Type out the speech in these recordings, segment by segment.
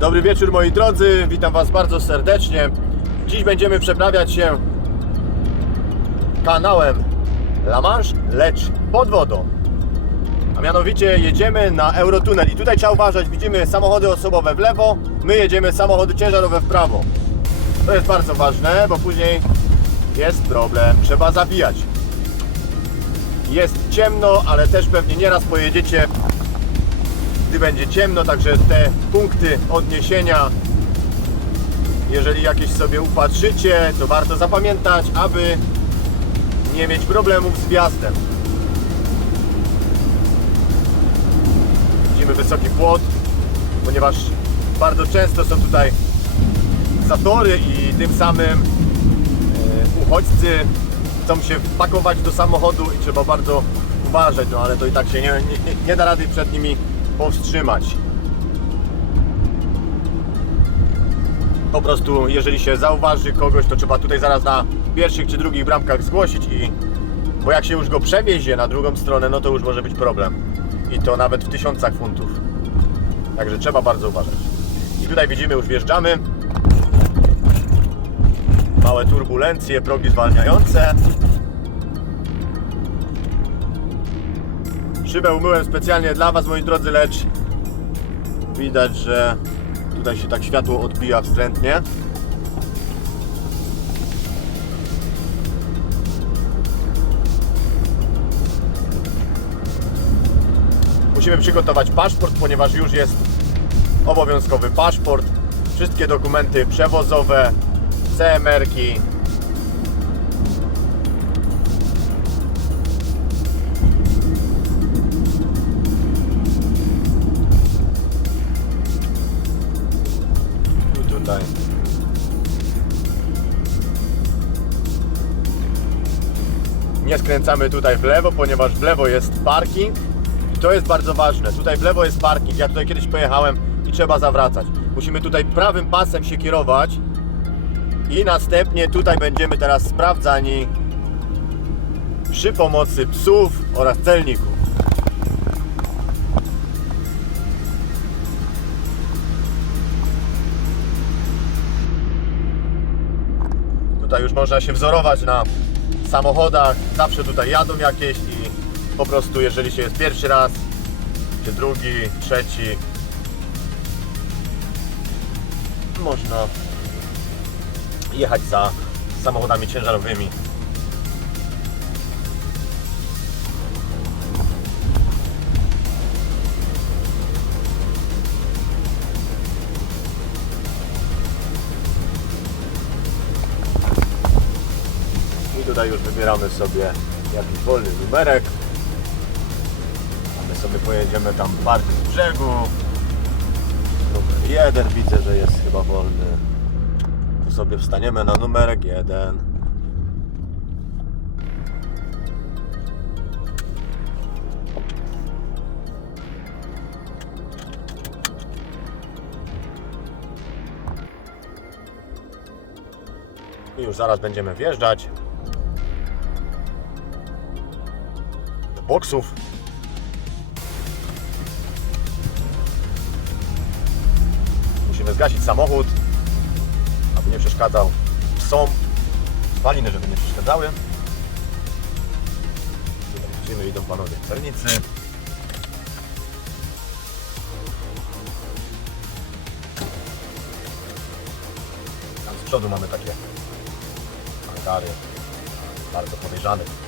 Dobry wieczór moi drodzy, witam Was bardzo serdecznie. Dziś będziemy przeprawiać się kanałem La Manche, lecz pod wodą. A mianowicie jedziemy na Eurotunel i tutaj trzeba uważać, widzimy samochody osobowe w lewo, my jedziemy samochody ciężarowe w prawo. To jest bardzo ważne, bo później jest problem, trzeba zabijać. Jest ciemno, ale też pewnie nieraz pojedziecie gdy będzie ciemno, także te punkty odniesienia, jeżeli jakieś sobie upatrzycie, to warto zapamiętać, aby nie mieć problemów z wjazdem. Widzimy wysoki płot, ponieważ bardzo często są tutaj zatory i tym samym e, uchodźcy chcą się wpakować do samochodu i trzeba bardzo uważać, no ale to i tak się nie, nie, nie da rady przed nimi powstrzymać. Po prostu, jeżeli się zauważy kogoś, to trzeba tutaj zaraz na pierwszych czy drugich bramkach zgłosić i bo jak się już go przewiezie na drugą stronę, no to już może być problem. I to nawet w tysiącach funtów. Także trzeba bardzo uważać. I tutaj widzimy, już wjeżdżamy. Małe turbulencje, progi zwalniające. Szybę umyłem specjalnie dla Was, moi drodzy, lecz widać, że tutaj się tak światło odbija wstrętnie. Musimy przygotować paszport, ponieważ już jest obowiązkowy paszport. Wszystkie dokumenty przewozowe, CMR-ki, skręcamy tutaj w lewo, ponieważ w lewo jest parking. I to jest bardzo ważne. Tutaj w lewo jest parking. Ja tutaj kiedyś pojechałem i trzeba zawracać. Musimy tutaj prawym pasem się kierować. I następnie tutaj będziemy teraz sprawdzani przy pomocy psów oraz celników. Tutaj już można się wzorować na samochodach. Zawsze tutaj jadą jakieś i po prostu jeżeli się jest pierwszy raz, czy drugi, trzeci, można jechać za samochodami ciężarowymi. Tutaj już wybieramy sobie jakiś wolny numerek. A my sobie pojedziemy tam bardziej z brzegu. Numer jeden widzę, że jest chyba wolny. Tu sobie wstaniemy na numerek jeden. I już zaraz będziemy wjeżdżać boksów. Musimy zgasić samochód, aby nie przeszkadzał psom. Spaliny, żeby nie przeszkadzały. Widzimy, idą panowie celnicy. Z przodu mamy takie hangary bardzo podejrzanych.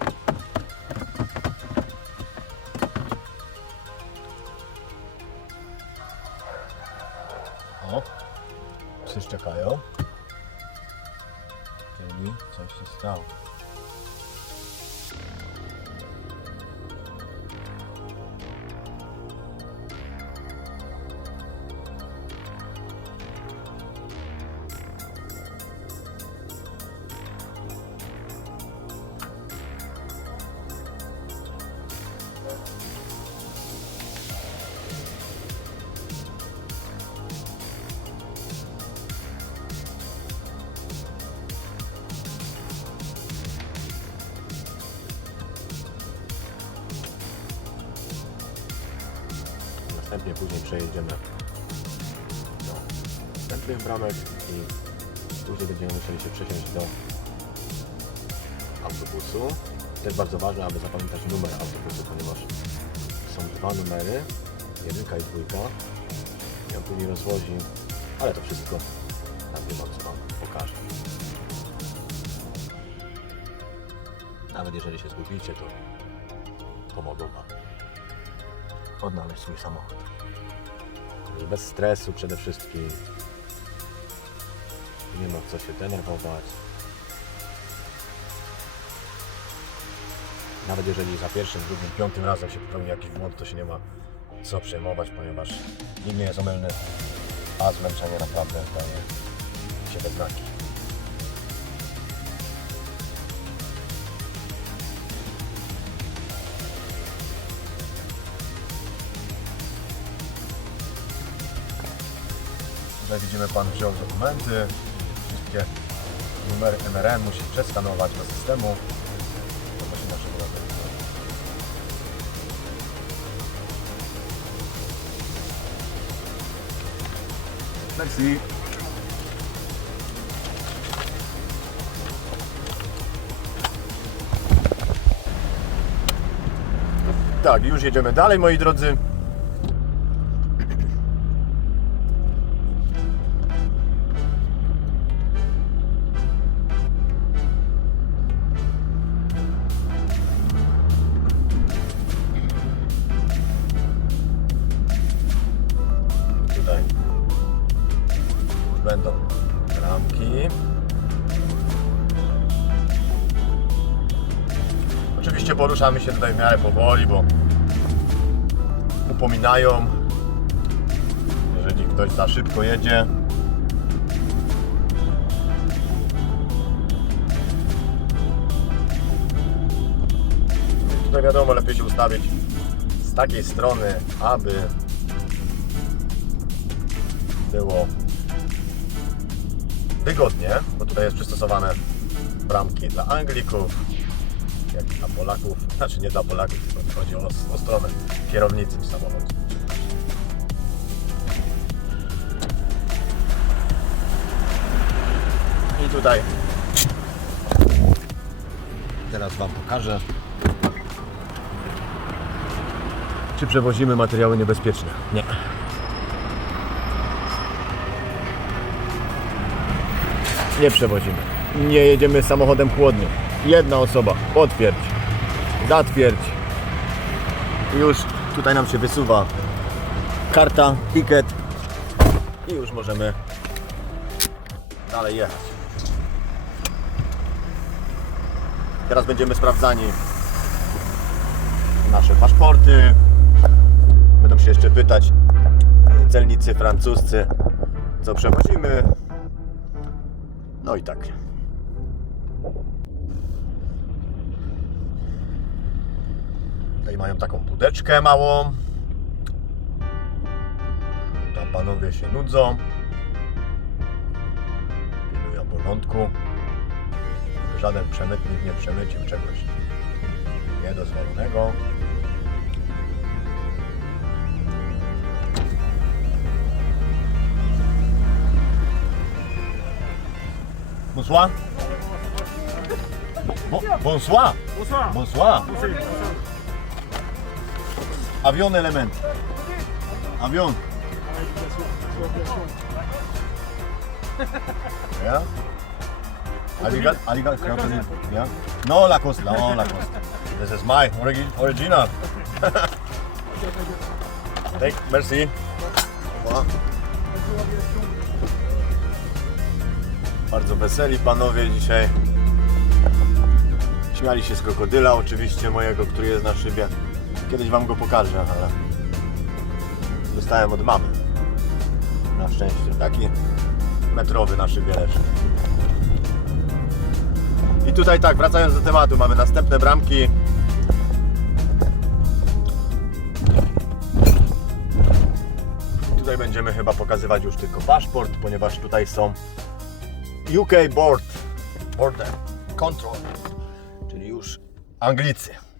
Następnie później przejedziemy do następnych bramek i później będziemy musieli się przesiąść do autobusu. To jest bardzo ważne, aby zapamiętać numer autobusu, ponieważ są dwa numery, jedynka i dwójka. I on później rozwozi, ale to wszystko na bieżąco Wam pokażę. Nawet jeżeli się zgubicie, to pomogą Wam odnaleźć swój samochód. Bez stresu przede wszystkim. Nie ma co się denerwować. Nawet jeżeli za pierwszym, drugim, piątym razem się popełni jakiś błąd, to się nie ma co przejmować, ponieważ nie jest omylny, a zmęczenie naprawdę daje się we znaki. Widzimy, Pan wziął dokumenty, wszystkie numery MRN musi przeskanować do systemu. Tak, już jedziemy dalej, moi drodzy. Poruszamy się tutaj w miarę powoli, bo upominają, jeżeli ktoś za szybko jedzie. Tutaj wiadomo, lepiej się ustawić z takiej strony, aby było wygodnie, bo tutaj jest przystosowane bramki dla Anglików, jak dla Polaków, znaczy nie dla Polaków, tylko chodzi o, o stronę kierownicy w samochodzie. I tutaj teraz Wam pokażę, czy przewozimy materiały niebezpieczne. Nie. Nie przewozimy. Nie jedziemy samochodem chłodnym. Jedna osoba. Potwierdź. Zatwierdź. Już tutaj nam się wysuwa karta, ticket i już możemy dalej jechać. Teraz będziemy sprawdzani nasze paszporty. Będą się jeszcze pytać celnicy francuscy, co przewozimy. No i tak. Tutaj mają taką budeczkę małą. Tam panowie się nudzą. Pilnują porządku. Żaden przemytnik nie przemycił czegoś niedozwolonego. Bonsoir. Bon- bonsoir. Bonsoir. Bonsoir. Bonsoir. Avion element. Avion. Ja? Aligat, aligat, krokodyl. Ja? No, Lacoste, no, Lacoste. This is my origi original. Thank, merci. Wow. Bardzo weseli panowie dzisiaj. Śmiali się z krokodyla oczywiście mojego, który jest na szybie. Kiedyś wam go pokażę, ale dostałem od mamy. Na szczęście. Taki metrowy na szybie leży. I tutaj tak, wracając do tematu, mamy następne bramki. Tutaj będziemy chyba pokazywać już tylko paszport, ponieważ tutaj są UK Board Border Control, czyli już Anglicy.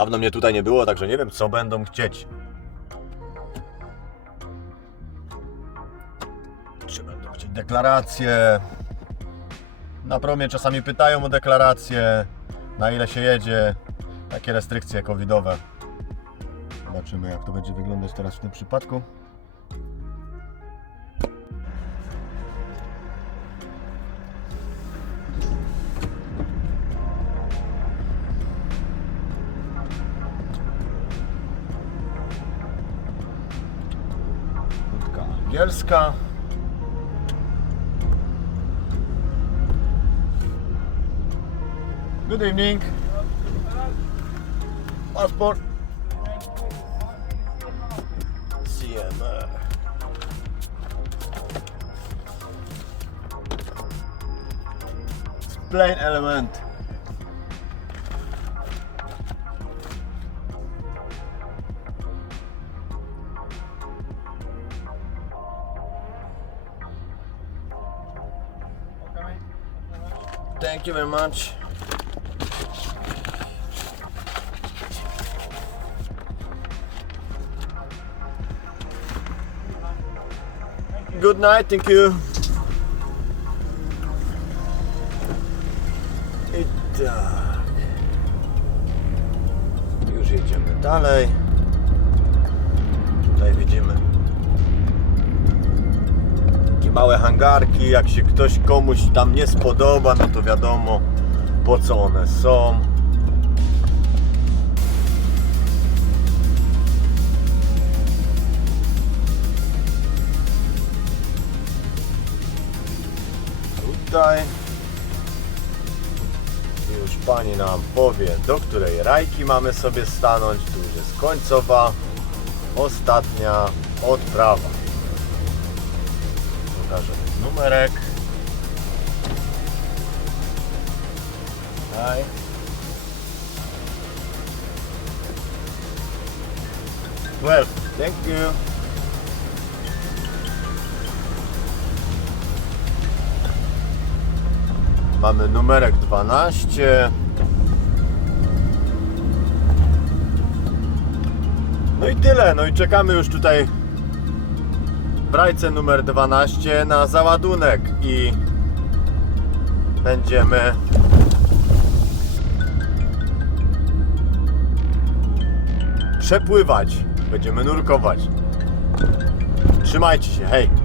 Dawno mnie tutaj nie było, także nie wiem, co będą chcieć. Czy będą chcieć deklaracje? Na promie czasami pytają o deklaracje, na ile się jedzie, takie restrykcje covidowe. Zobaczymy, jak to będzie wyglądać teraz w tym przypadku. Angielska. Good evening. Passport. CMR. Plain element. Thank you very much. Good night, thank you. I tak. Uh, już jedziemy dalej. Tutaj widzimy małe hangarki. Jak się ktoś komuś tam nie spodoba, no to wiadomo po co one są. Tutaj już pani nam powie, do której rajki mamy sobie stanąć. Tu już jest końcowa, ostatnia odprawa. Numerek. Tutaj. Well, thank you. Mamy numerek 12. No i tyle. No i czekamy już tutaj w rajce numer 12 na załadunek i będziemy przepływać. Będziemy nurkować. Trzymajcie się, hej!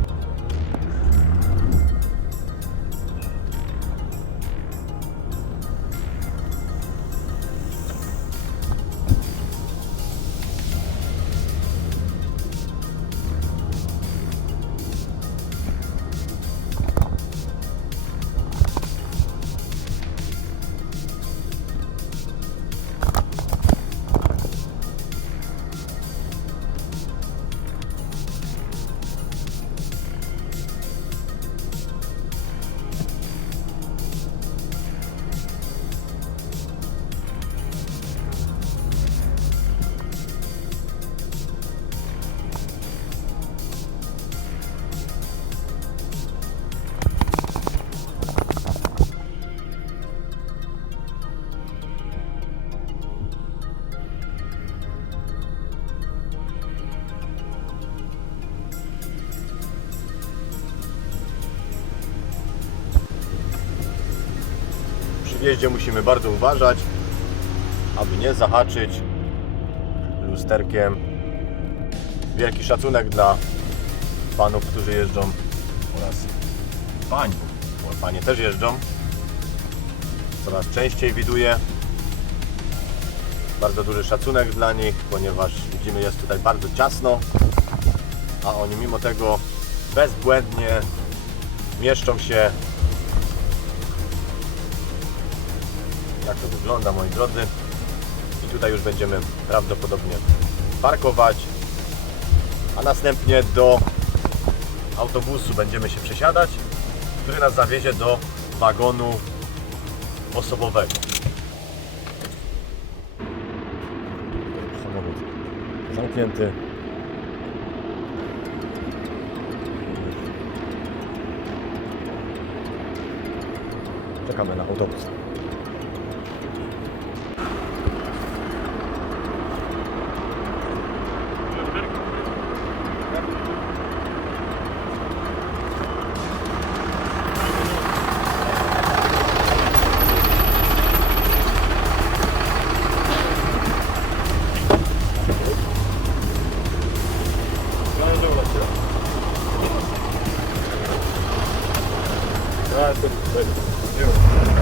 Przy wjeździe musimy bardzo uważać, aby nie zahaczyć lusterkiem. Wielki szacunek dla panów, którzy jeżdżą oraz pań, bo panie też jeżdżą. Coraz częściej widuję. Bardzo duży szacunek dla nich, ponieważ widzimy jest tutaj bardzo ciasno, a oni mimo tego bezbłędnie mieszczą się jak to wygląda moi drodzy. I tutaj już będziemy prawdopodobnie parkować. A następnie do autobusu będziemy się przesiadać który nas zawiezie do wagonu osobowego. Samochód zamknięty. Czekamy na autobus Да, это, это, это.